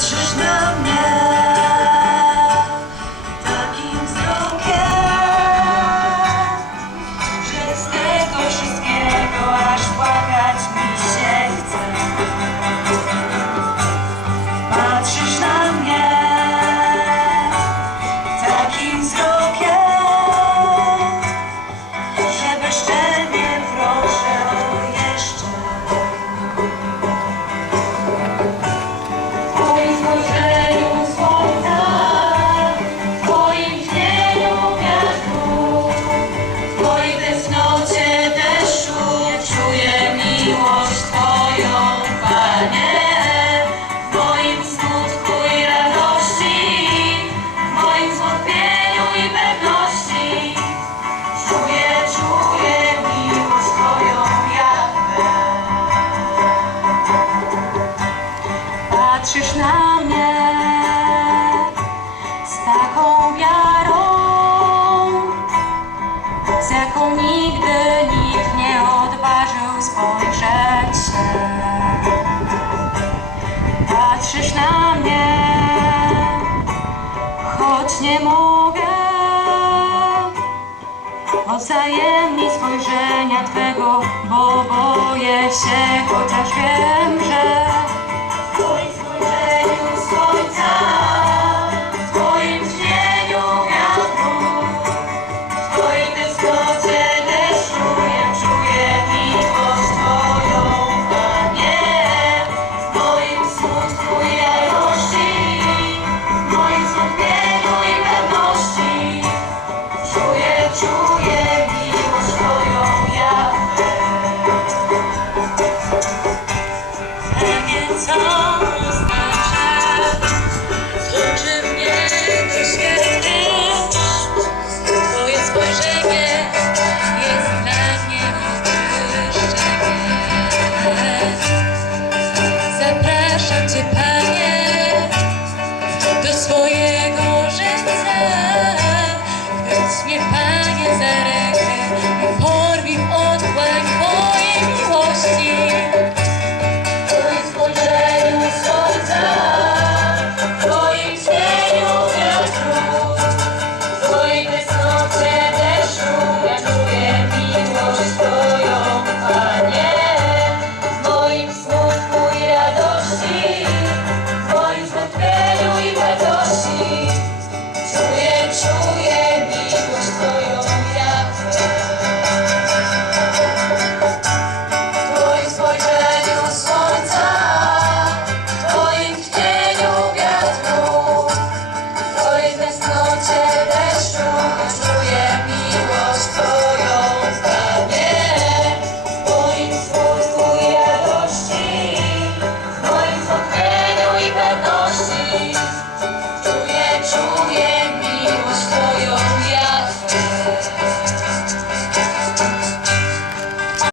patrzysz now. patrzysz na mnie z taką wiarą, z jaką nigdy nikt nie odważył spojrzeć się. Patrzysz na mnie, choć nie mogę odzajemnić spojrzenia Twego, bo boję się, chociaż wiem, że zapraszam Panie, do swojego życia. Chwyć mnie, Panie, za